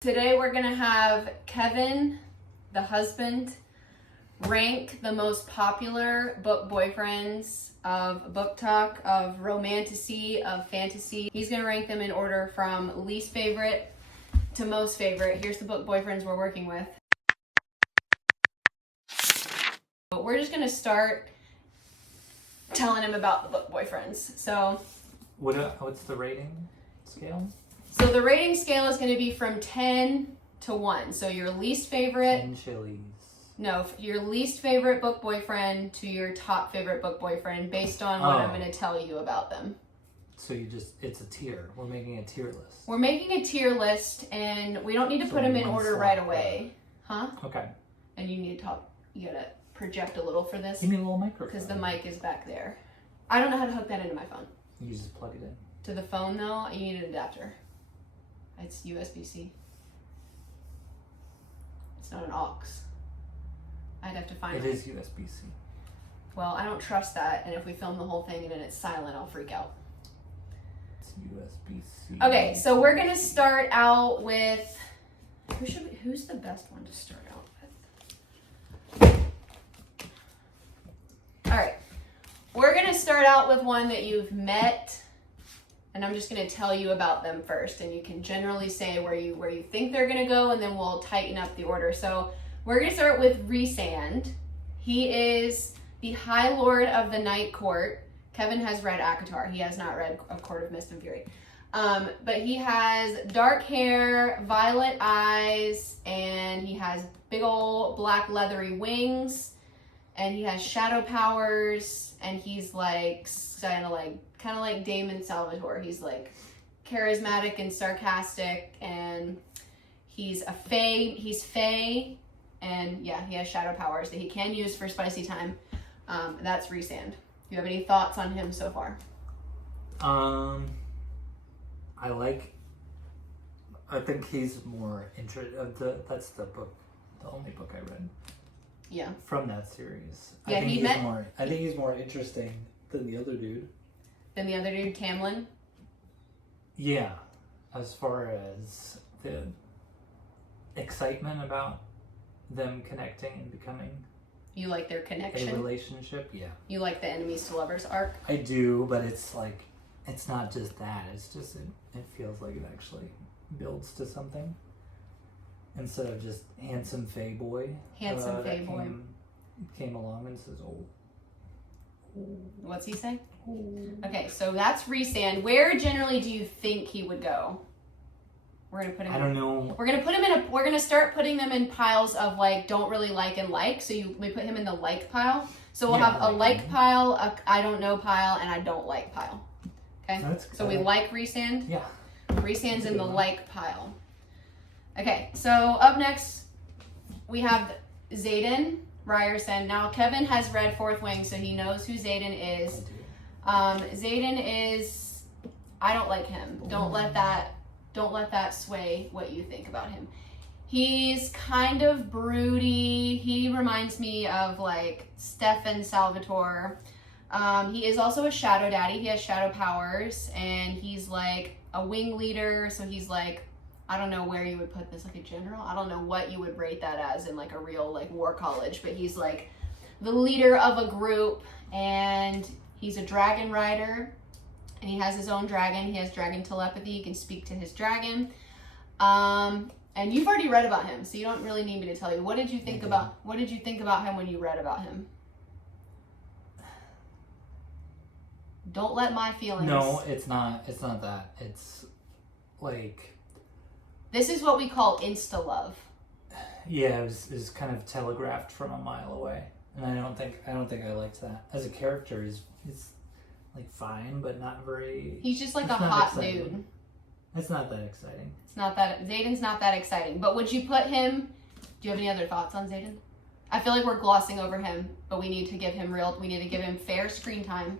Today we're gonna have Kevin, the husband, rank the most popular book boyfriends of BookTok, of romantasy, of fantasy. He's gonna rank them in order from least favorite to most favorite. Here's the book boyfriends we're working with. But we're just gonna start telling him about the book boyfriends. So, what's the rating scale? So the rating scale is going to be from 10 to 1. So your least favorite... 10 chilies. No, your least favorite book boyfriend to your top favorite book boyfriend based on what I'm going to tell you about them. So it's a tier. We're making a tier list. We're making a tier list, and we don't need to put them in order right away. Huh? Okay. And you need to talk... You got to project a little for this. Give me a little microphone. Because the mic is back there. I don't know how to hook that into my phone. You just plug it in. To the phone, though, you need an adapter. It's USB-C. It's not an aux. I'd have to find it. It is USB-C. Well, I don't trust that, and if we film the whole thing and then it's silent, I'll freak out. It's USB-C. Okay, so we're gonna start out with who's the best one to start out with? All right, we're gonna start out with one that you've met. And I'm just going to tell you about them first, and you can generally say where you think they're going to go, and then we'll tighten up the order. So we're going to start with Rhysand. He is the High Lord of the Night Court. Kevin has read ACOTAR. He has not read A Court of Mist and Fury. But he has dark hair, violet eyes, and he has big old black leathery wings, and he has shadow powers, and he's like kind of like Damon Salvatore. He's like charismatic and sarcastic, and he's a fae. He's fae, and yeah, he has shadow powers that he can use for spicy time. That's Rhysand. Do you have any thoughts on him so far? I think he's more interesting. That's the book, the only book I read. Yeah. From that series. Yeah, I think he's more interesting than the other dude. Than the other dude, Tamlin? Yeah. As far as the excitement about them connecting and becoming... You like their connection? A relationship, yeah. You like the enemies to lovers arc? I do, but it's like, it's not just that. It's just, it feels like it actually builds to something. Instead of just handsome fae boy. Handsome fae boy. Came along and says, oh. What's he say? Okay, so that's Rhysand. Where generally do you think he would go? We're gonna put him. I don't know. We're gonna put him we're gonna start putting them in piles of like don't really like and like. So we put him in the like pile. So we'll have a like pile, a I don't know pile, and I don't like pile. Okay. So we like Rhysand. Yeah. Rhysand's in the like pile. Okay. So up next we have Zaden. Ryerson. Now Kevin has read Fourth Wing, so he knows who Zaden is. Zaden is, I don't like him. Don't let that sway what you think about him. He's kind of broody. He reminds me of like Stefan Salvatore. He is also a shadow daddy. He has shadow powers, and he's like a wing leader. So he's like, I don't know where you would put this, like a general. I don't know what you would rate that as in like a real like war college, but he's like the leader of a group, and he's a dragon rider, and he has his own dragon. He has dragon telepathy. He can speak to his dragon. And you've already read about him, so you don't really need me to tell you. What did you think about him when you read about him? Don't let my feelings. No, it's not that. It's like, this is what we call insta love. Yeah, it was kind of telegraphed from a mile away, and I don't think I liked that. As a character, it's like fine, but not very. He's just like a hot dude. It's not that exciting. Zaden's not that exciting. But would you put him? Do you have any other thoughts on Zaden? I feel like we're glossing over him, but we need to give him fair screen time.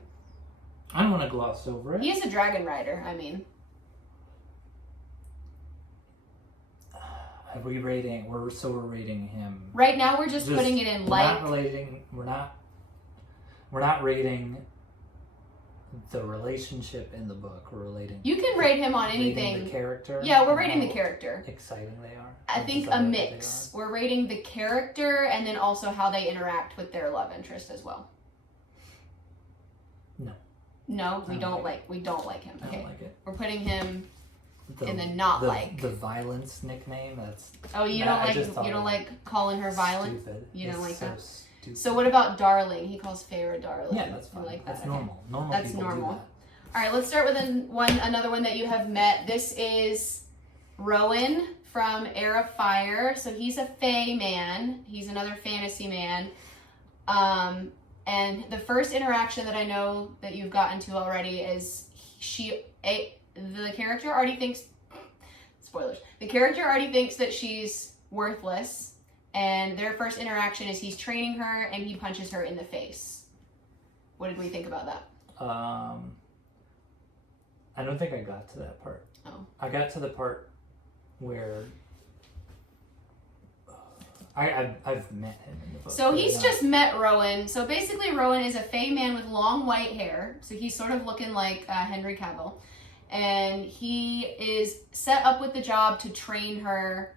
I don't want to gloss over it. He is a dragon rider. I mean. We're rating him. Right now we're just putting it in like. We're not rating the relationship in the book. We're relating. You can rate him on rating anything. the character. Yeah, we're and rating the how character. Exciting they are. I think a mix. We're rating the character and then also how they interact with their love interest as well. No. No, we don't like him. I Okay. don't like it. We're putting him in the not like. The violence nickname. That's. Oh, you don't like calling her violent? Stupid. You don't like so that? Stupid. So what about darling? He calls Feyre darling. Yeah, that's fine. You like that? That's Okay. normal. Normal That's people normal. do that. All right, let's start with another one that you have met. This is Rowan from Heir of Fire. So he's a Fae man. He's another fantasy man. And the first interaction that I know that you've gotten to already is the character already thinks, spoilers, the character already thinks that she's worthless. And their first interaction is he's training her and he punches her in the face. What did we think about that? I don't think I got to that part. Oh. I got to the part where I've met him in the book. So he's just met Rowan. So basically Rowan is a Fae man with long white hair. So he's sort of looking like Henry Cavill. And he is set up with the job to train her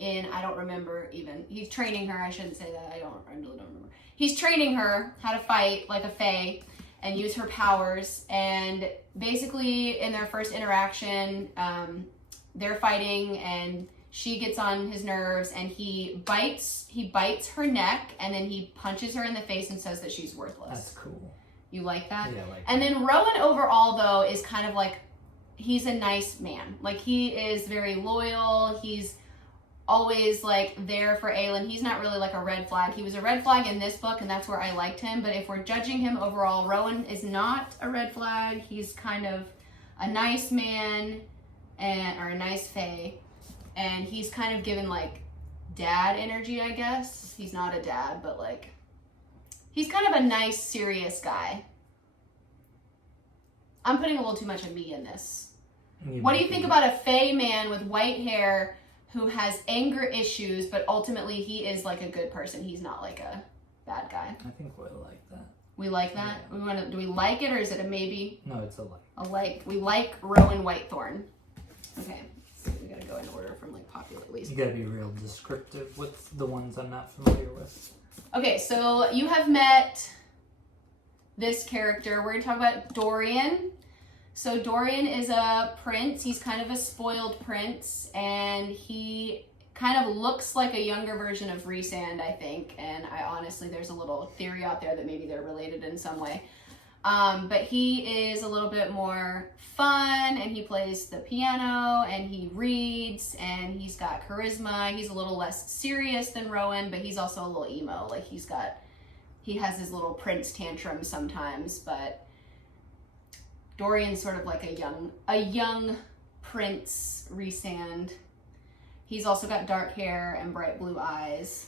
in, I don't remember even. He's training her, I shouldn't say that, I really don't remember. He's training her how to fight like a Fae and use her powers. And basically in their first interaction, they're fighting and she gets on his nerves and he bites her neck and then he punches her in the face and says that she's worthless. That's cool. You like that? Yeah, I like And that. then Rowan overall though is kind of like, he's a nice man. Like he is very loyal. He's always like there for Aelin. He's not really like a red flag. He was a red flag in this book and that's where I liked him. But if we're judging him overall, Rowan is not a red flag. He's kind of a nice man or a nice Fae. And he's kind of given like dad energy, I guess. He's not a dad, but like he's kind of a nice, serious guy. I'm putting a little too much of me in this. What do you think about a Fae man with white hair who has anger issues, but ultimately he is like a good person? He's not like a bad guy. I think we like that. We like that? Yeah. Do we like it or is it a maybe? No, it's a like. A like. We like Rowan Whitethorn. Okay. So we gotta go in order from like popular least. You gotta be real descriptive with the ones I'm not familiar with. Okay, so you have met this character. We're gonna talk about Dorian. So Dorian is a prince. He's kind of a spoiled prince, and he kind of looks like a younger version of Rhysand, I think. And I honestly, there's a little theory out there that maybe they're related in some way. But he is a little bit more fun, and he plays the piano, and he reads, and he's got charisma. He's a little less serious than Rowan, but he's also a little emo. Like he has his little prince tantrum sometimes, but Dorian's sort of like a young prince Rhysand. He's also got dark hair and bright blue eyes.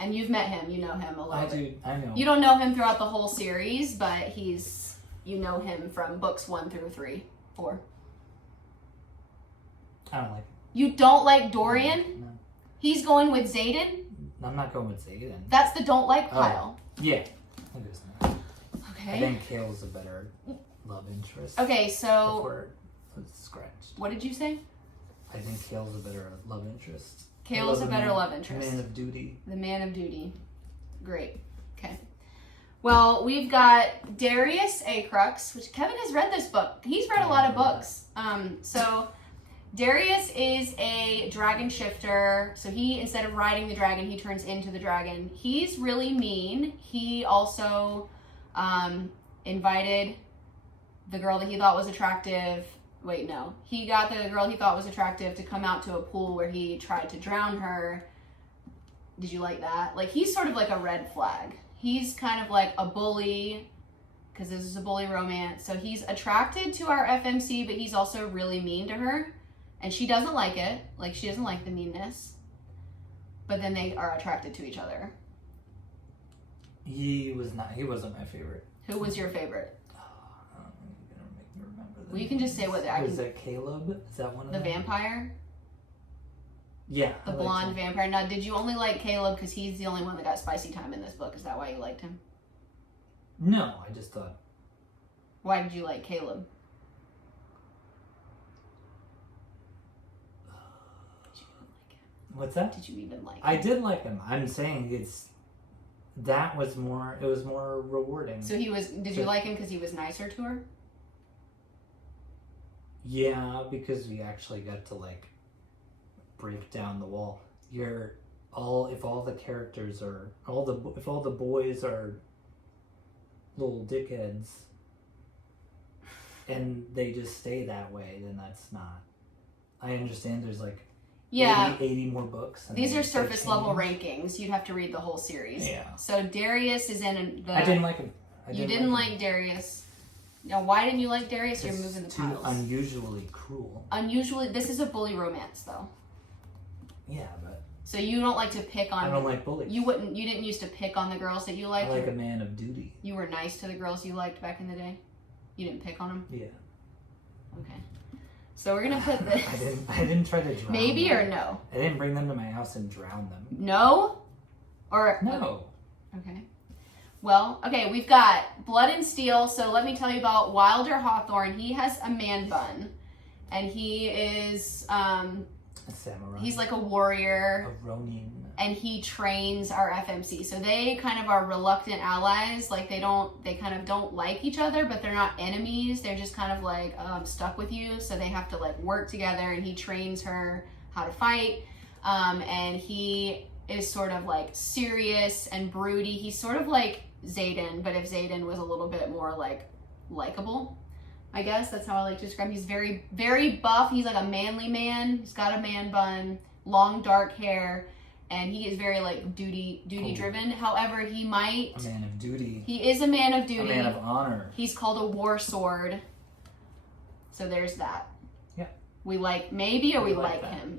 And you've met him, you know him a little bit. I know. You don't know him throughout the whole series, but you know him from books 1 through 4. I don't like him. You don't like Dorian? No. He's going with Zaden? I'm not going with Zaden. That's the don't like pile. Yeah. I guess not. Okay. I think Kale's a better love interest. Okay, If so we're scratched. what did you say? I think Kale's a better love interest. Kale is a better love interest. Man of duty. The man of duty. Great. Okay. Well, we've got Darius A. Crux, which Kevin has read this book. He's read a lot of books. So Darius is a dragon shifter. So he, instead of riding the dragon, he turns into the dragon. He's really mean. He also invited the girl that he thought was attractive. Wait, no. He got the girl he thought was attractive to come out to a pool where he tried to drown her. Did you like that? Like, he's sort of like a red flag. He's kind of like a bully, because this is a bully romance. So he's attracted to our FMC, but he's also really mean to her. And she doesn't like it. Like, she doesn't like the meanness. But then they are attracted to each other. He wasn't my favorite. Who was your favorite? You're gonna make me remember that. Well, you can just say what Was that Caleb? Is that one of the them? vampire? Yeah. The blonde vampire. Now, did you only like Caleb because he's the only one that got spicy time in this book? Is that why you liked him? No, I just thought. Why did you like Caleb? What's that? Did you even like him? I did like him. I'm saying it was more rewarding. So did you like him because he was nicer to her? Yeah, because we actually got to like break down the wall. If all the characters are if all the boys are little dickheads and they just stay that way, then that's not. I understand there's like 80 more books. These are surface level rankings. You'd have to read the whole series. Yeah. So Darius is in the. I didn't like him. You didn't like Darius. Now, why didn't you like Darius? You're moving the piles. Too unusually cruel. This is a bully romance, though. Yeah, but. So you don't like to pick on. I don't like bullies. You didn't used to pick on the girls that you liked. I like a man of duty. You were nice to the girls you liked back in the day. You didn't pick on them. Yeah. Okay. So we're gonna put this. I didn't try to drown Maybe them. or no? I didn't bring them to my house and drown them. No? Or no. Okay. Well, okay, we've got Blood and Steel. So let me tell you about Wilder Hawthorne. He has a man bun, and he is a samurai. He's like a warrior. A Ronin. And he trains our FMC. So they kind of are reluctant allies. Like they kind of don't like each other, but they're not enemies. They're just kind of like stuck with you. So they have to like work together, and he trains her how to fight. And he is sort of like serious and broody. He's sort of like Zaden, but if Zaden was a little bit more like likable, I guess that's how I like to describe him. He's very, very buff. He's like a manly man. He's got a man bun, long dark hair. And he is very like duty driven. However, he might. A man of duty. He is a man of duty. A man of honor. He's called a war sword. So there's that. Yeah. We like him.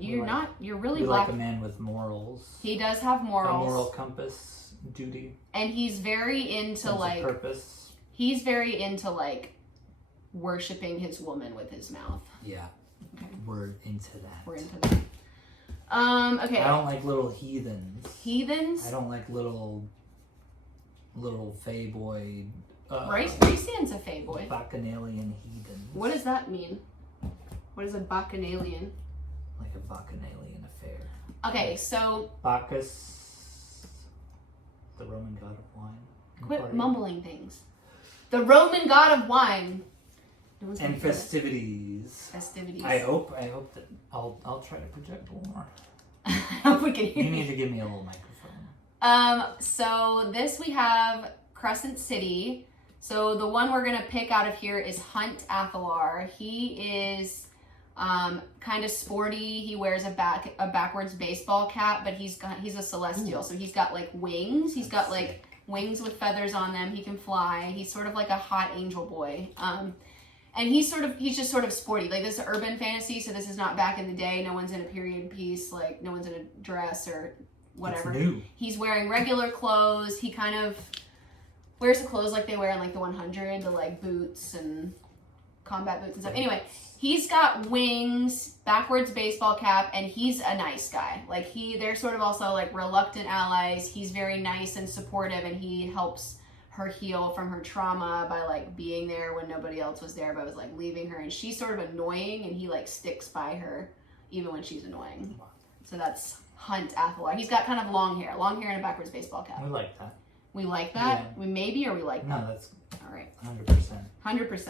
You're really we black. like a man with morals. He does have morals. A moral compass, duty. And he's very into like purpose. He's very into like worshiping his woman with his mouth. Yeah. Okay. We're into that. Okay. I don't like little heathens. Heathens? I don't like little fey boy. Rhysand's a fey boy. Bacchanalian heathens. What does that mean? What is a bacchanalian? Like a bacchanalian affair. Okay, so Bacchus, the Roman god of wine. Quit mumbling things. The Roman god of wine. And festivities. Festivities. I hope that I'll try to project more. I hope we can hear you. need to give me a little microphone. So this we have Crescent City. So the one we're gonna pick out of here is Hunt Athalar. He is kind of sporty. He wears a backwards baseball cap, but he's a celestial. Ooh. So he's got like wings. He's got like wings with feathers on them. He can fly. He's sort of like a hot angel boy. And he's just sort of sporty. Like this is urban fantasy, so this is not back in the day. No one's in a period piece, like no one's in a dress or whatever. It's new. He's wearing regular clothes. He kind of wears the clothes like they wear in like the 100, the like boots and combat boots and stuff. Anyway, he's got wings, backwards baseball cap, and he's a nice guy. Like they're sort of also like reluctant allies. He's very nice and supportive, and he helps her heal from her trauma by like being there when nobody else was there, but was like leaving her, and she's sort of annoying, and he like sticks by her even when she's annoying. So that's Hunt Athalar. He's got kind of long hair and a backwards baseball cap. We like that. We like that? Yeah. We like that? No, that's all right. 100%. 100%.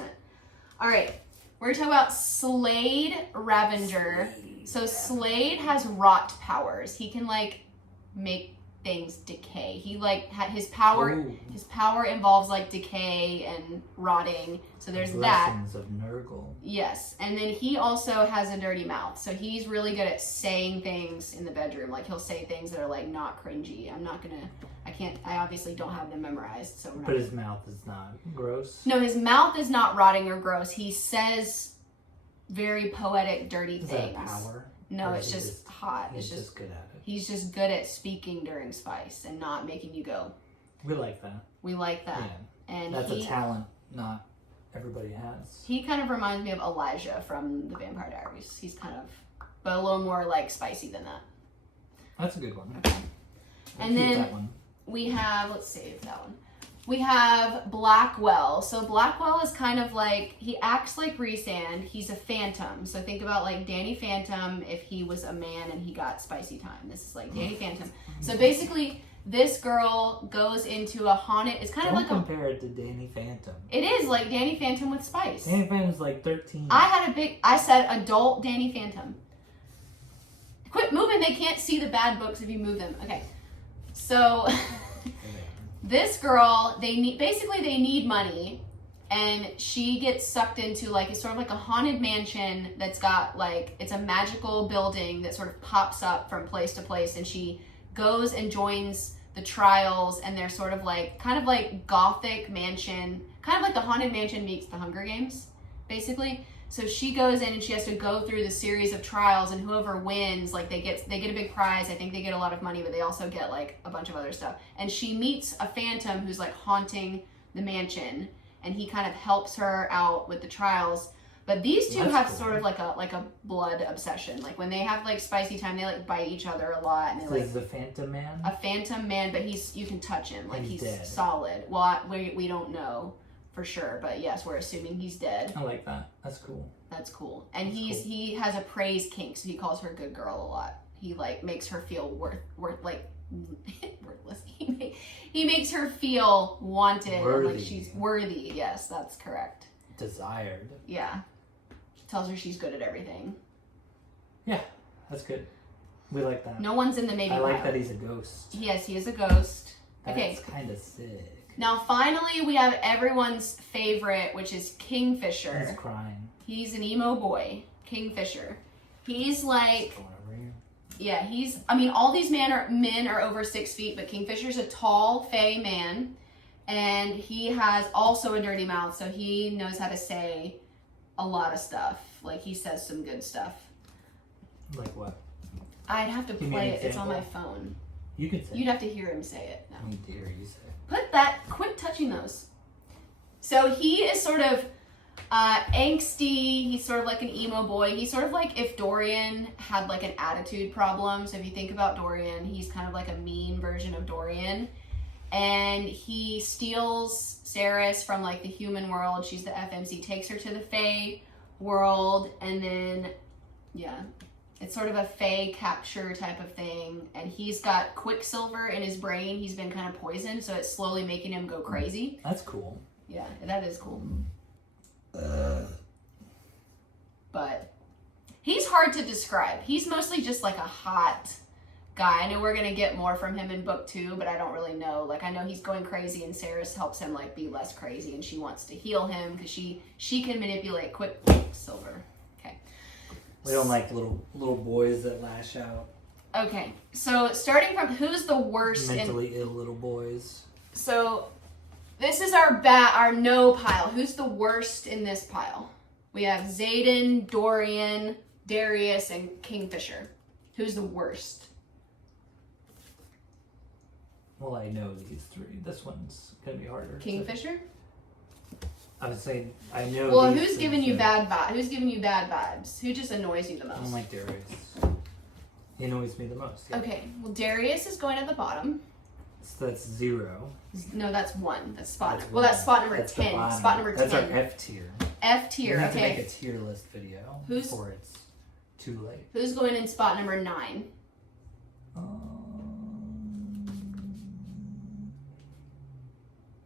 All right. We're going to talk about Slade Ravenger. So Slade has rot powers. He can like make things decay. He like his power. Ooh. His power involves like decay and rotting. So there's Lessons of Nurgle. Yes, and then he also has a dirty mouth. So he's really good at saying things in the bedroom. Like he'll say things that are like not cringy. I obviously don't have them memorized. So but his mouth is not gross. No, his mouth is not rotting or gross. He says very poetic, dirty things. Is that a power? No, it's just hot. He's just good at it. He's just good at speaking during spice and not making you go. We like that. We like that. Yeah. And that's a talent not everybody has. He kind of reminds me of Elijah from the Vampire Diaries. He's kind of, but a little more like spicy than that. That's a good one. Okay. And then that one. we have, let's save that one. We have Blackwell. So Blackwell is kind of like, he acts like Rhysand. He's a phantom. So think about like Danny Phantom if he was a man and he got spicy time. This is like Danny Phantom. So basically, this girl goes into a haunted, it's kind of like compare it to Danny Phantom. It is like Danny Phantom with spice. Danny Phantom's like 13. I said adult Danny Phantom. Quit moving, they can't see the bad books if you move them. Okay. So this girl, they need money, and she gets sucked into like, it's sort of like a haunted mansion that's got like, it's a magical building that sort of pops up from place to place, and she goes and joins the trials, and they're sort of like, kind of like gothic mansion, kind of like the haunted mansion meets the Hunger Games, basically. So she goes in and she has to go through the series of trials, and whoever wins, like they get a big prize. I think they get a lot of money, but they also get like a bunch of other stuff. And she meets a phantom who's like haunting the mansion, and he kind of helps her out with the trials. But these two have sort of like a blood obsession. Like when they have like spicy time, they like bite each other a lot. And they like, is the Phantom Man? A phantom man, but you can touch him. Like he's dead. Solid. Well, we don't know for sure, but yes, we're assuming he's dead. I like that. That's cool. That's cool. And he has a praise kink, so he calls her good girl a lot. He like makes her feel worthless. He makes her feel wanted, worthy. and like she's worthy. Yes, that's correct. Desired. Yeah. Tells her she's good at everything. Yeah, that's good. We like that. No one's in the maybe. I like that he's a ghost. Yes, he is a ghost. Okay. That's kind of sick. Now, finally, we have everyone's favorite, which is Kingfisher. He's crying. He's an emo boy, Kingfisher. He's like, yeah, all these men are over 6 feet, but Kingfisher's a tall, fey man, and he has also a dirty mouth, so he knows how to say a lot of stuff. Like, he says some good stuff. Like what? I'd have to play it. It's on my phone. You could say You'd have to hear him say it. No. How dare you say it? Quit touching those. So he is sort of angsty. He's sort of like an emo boy. He's sort of like if Dorian had like an attitude problem. So if you think about Dorian, he's kind of like a mean version of Dorian. And he steals Ceres from like the human world. She's the FMC. Takes her to the Fae world. And then, yeah. It's sort of a Fae capture type of thing. And he's got Quicksilver in his brain. He's been kind of poisoned, so it's slowly making him go crazy. That's cool. Yeah, that is cool. But he's hard to describe. He's mostly just like a hot guy. I know we're going to get more from him in book 2, but I don't really know. Like, I know he's going crazy, and Ceres helps him like be less crazy, and she wants to heal him because she can manipulate Quicksilver. We don't like little boys that lash out. Okay, so starting from who's the worst? Mentally ill little boys. So this is our no pile. Who's the worst in this pile? We have Zaden, Dorian, Darius, and Kingfisher. Who's the worst? Well, I know these 3. This one's gonna be harder. Kingfisher? I would say I know. Well, who's giving you bad vibes? Who's giving you bad vibes? Who just annoys you the most? I don't like Darius. He annoys me the most. Yeah. Okay. Well, Darius is going at the bottom. So that's 0. No, that's 1. That's spot. That's well, that's spot number 10. Spot number 10. That's our F tier. F tier. We okay. need to make a tier list video before it's too late. Who's going in spot number 9?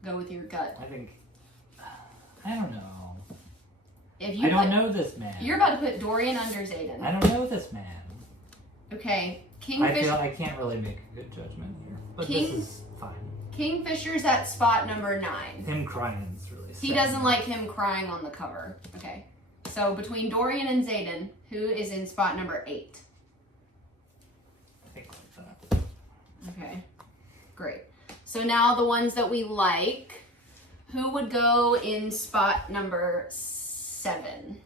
Go with your gut. I think. I don't know. If I don't know this man. You're about to put Dorian under Zaden. I don't know this man. Okay, Kingfisher. I feel I can't really make a good judgment here, but this is fine. Kingfisher's at spot number 9. Him crying is really sad. He doesn't like him crying on the cover. Okay, so between Dorian and Zaden, who is in spot number 8? I think like that. Okay, great. So now the ones that we like. Who would go in spot number 7?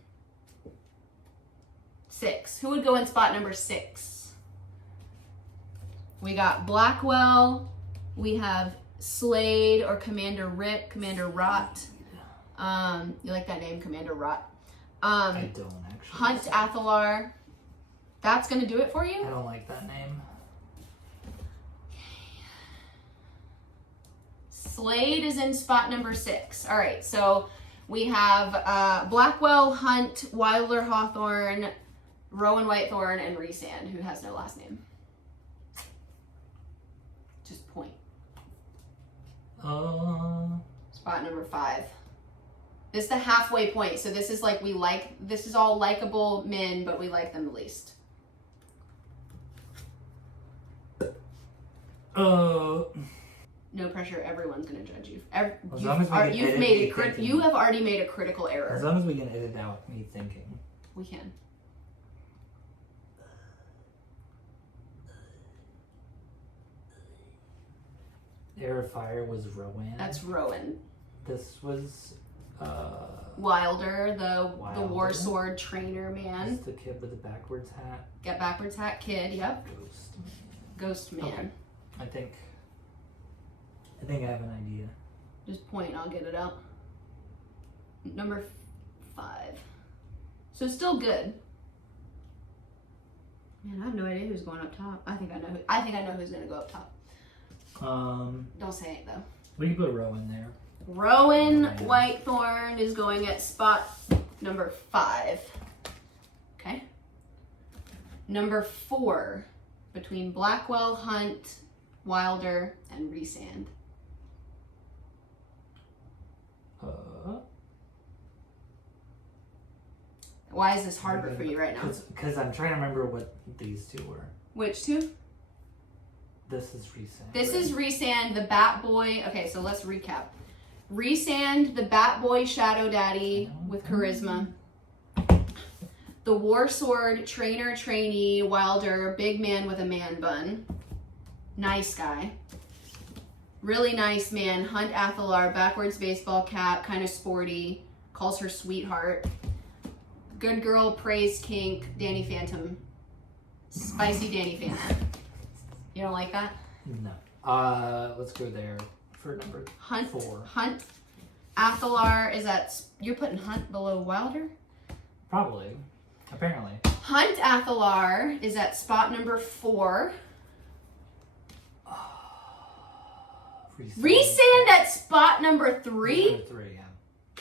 6. Who would go in spot number 6? We got Blackwell. We have Slade or Commander Rot. You like that name, Commander Rot? I don't actually. Hunt Athalar. That's going to do it for you? I don't like that name. Slade is in spot number 6. All right, so we have Blackwell, Hunt, Wilder, Hawthorne, Rowan, Whitethorn, and Rhysand, who has no last name. Just point. Spot number 5. This is the halfway point. So this is like this is all likable men, but we like them the least. No pressure. Everyone's gonna judge you. You have already made a critical error. As long as we can edit out me thinking. We can. Air of Fire was Rowan. That's Rowan. This was Wilder, the war sword trainer man. That's the kid with the backwards hat. Get backwards hat kid. Yep. Ghost man. Okay. I think I have an idea. Just point. I'll get it out. Number 5. So still good. Man, I have no idea who's going up top. I think I know who's gonna go up top. Don't say it though. We can put Rowan there. Rowan Whitethorn is going at spot number 5. Okay. Number 4, between Blackwell, Hunt, Wilder, and Rhysand. Why is this harder for you right now? Because I'm trying to remember what these two were. Which two? This is Rhysand. This is Rhysand, the Bat Boy. Okay, so let's recap. Rhysand, the Bat Boy Shadow Daddy with charisma. The War Sword Trainer Trainee Wilder, big man with a man bun. Nice guy. Really nice man. Hunt Athalar, backwards baseball cap, kind of sporty. Calls her sweetheart. Good girl, praise kink, Danny Phantom. Spicy Danny Phantom. You don't like that? No. Let's go there for number 4. Hunt. Athalar is at... You're putting Hunt below Wilder? Probably. Apparently. Hunt Athalar is at spot number 4. Rhysand at spot number 3? Number 3, yeah.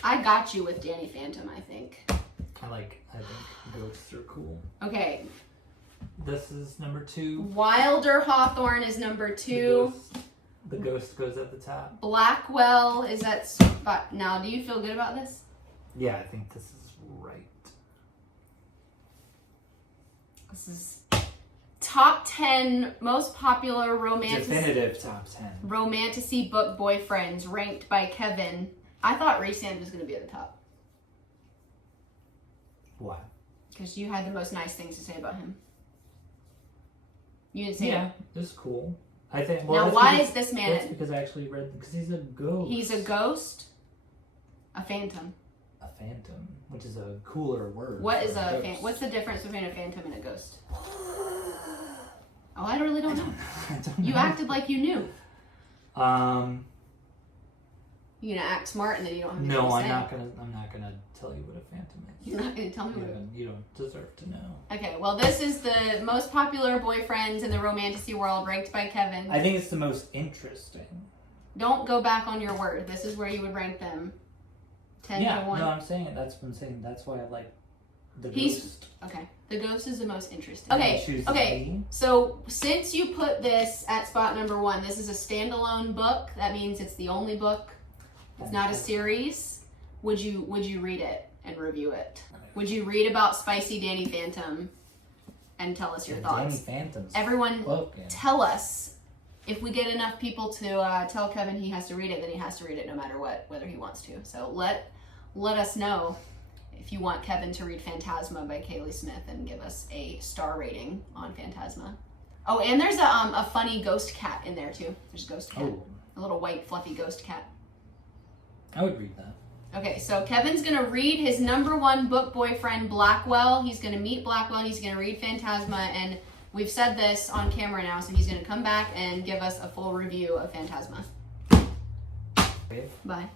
I got you with Danny Phantom, I think. I think ghosts are cool. Okay. This is number 2. Wilder Hawthorne is number 2. The ghost goes at the top. Blackwell is at spot... Now, do you feel good about this? Yeah, I think this is right. This is top 10 most popular romantic... Definitive top 10. Romantasy book boyfriends ranked by Kevin. I thought Rhysand was going to be at the top. Why? Because you had the most nice things to say about him. You didn't say yeah, that. It's cool. I think. Well, now, why is this man? That's because I actually read because he's a ghost. He's a ghost. A phantom. A phantom, which is a cooler word. What is a phantom? What's the difference between a phantom and a ghost? Oh, I really don't know. I don't know. You acted like you knew. You're gonna act smart and then you don't have anything to say. I'm not gonna tell you what a phantom is. You're not gonna tell me you don't deserve to know. Okay, well, this is the most popular boyfriends in the romantasy world, ranked by Kevin. I think it's the most interesting. Don't go back on your word. This is where you would rank them. 10 to 1. No, I'm saying it. That's what I'm saying. That's why I like the ghost. Okay. The ghost is the most interesting. And Okay. So since you put this at spot number 1, this is a standalone book. That means it's the only book. It's not a series. Would you read it and review it? Would you read about Spicy Danny Phantom and tell us your thoughts? Danny Phantom's Everyone, tell us. If we get enough people to tell Kevin he has to read it, then he has to read it no matter what, whether he wants to. So let us know if you want Kevin to read Phantasma by Kaylee Smith and give us a star rating on Phantasma. Oh, and there's a funny ghost cat in there too. There's a ghost cat. Oh. A little white fluffy ghost cat. I would read that. Okay, so Kevin's going to read his number 1 book boyfriend, Blackwell. He's going to meet Blackwell. He's going to read Phantasma, and we've said this on camera now, so he's going to come back and give us a full review of Phantasma. Bye.